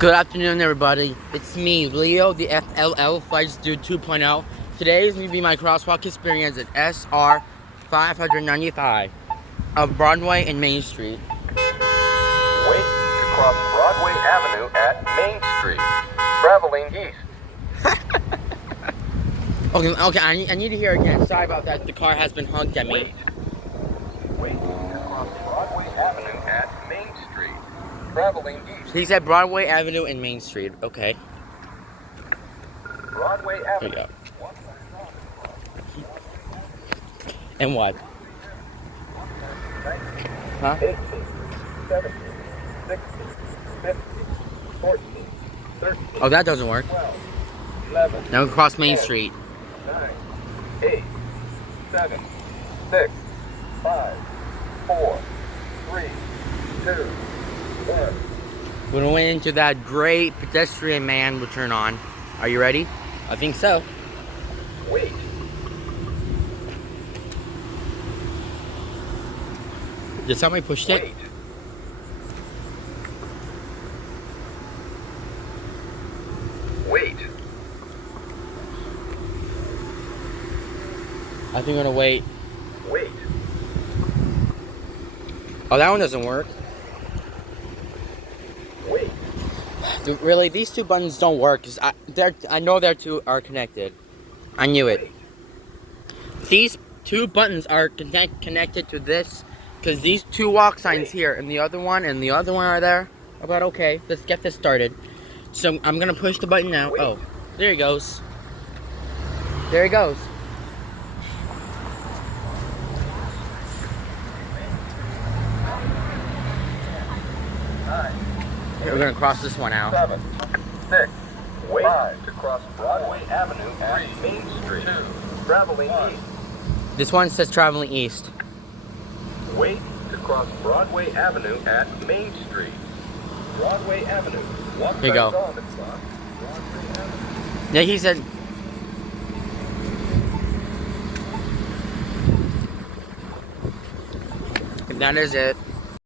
Good afternoon, everybody. It's me, Leo, the FLL Flights Dude 2.0. Today is going to be my crosswalk experience at SR 595 of Broadway and Main Street. Wait to cross Broadway Avenue at Main Street, traveling east. Okay, I need to hear again. Sorry about that. The car has been honked at me. Wait to cross Broadway Avenue at Main Street, traveling east. He said Broadway Avenue and Main Street. Okay. Broadway There Avenue. you go. And what? Huh? 18, 17, 16, 15, 14, 13, Oh, that doesn't work. 12, 11, Now we cross Main 10, Street. 9, 8, 7, 6, 5, 4, 3, 2, 1. We're going into that great pedestrian man will turn on. Are you ready? I think so. Wait. Did somebody push it? Wait. Wait. I think we're gonna wait. Wait. Oh, that one doesn't work. Wait. Dude, really, these two buttons don't work. Cause I know their two are connected. I knew it. Wait. These two buttons are connected to this, because these two walk signs here and the other one are there. But okay, let's get this started. So I'm gonna push the button now. Wait. Oh, there he goes. There he goes. We're gonna cross this one out. 7, 6, wait. 5 to cross Broadway Avenue at Main Street, 2, traveling east. This one says traveling east. Wait to cross Broadway Avenue at Main Street. Broadway Avenue. One Here you go. side on the clock. Broadway Avenue. Yeah, he said. That is it.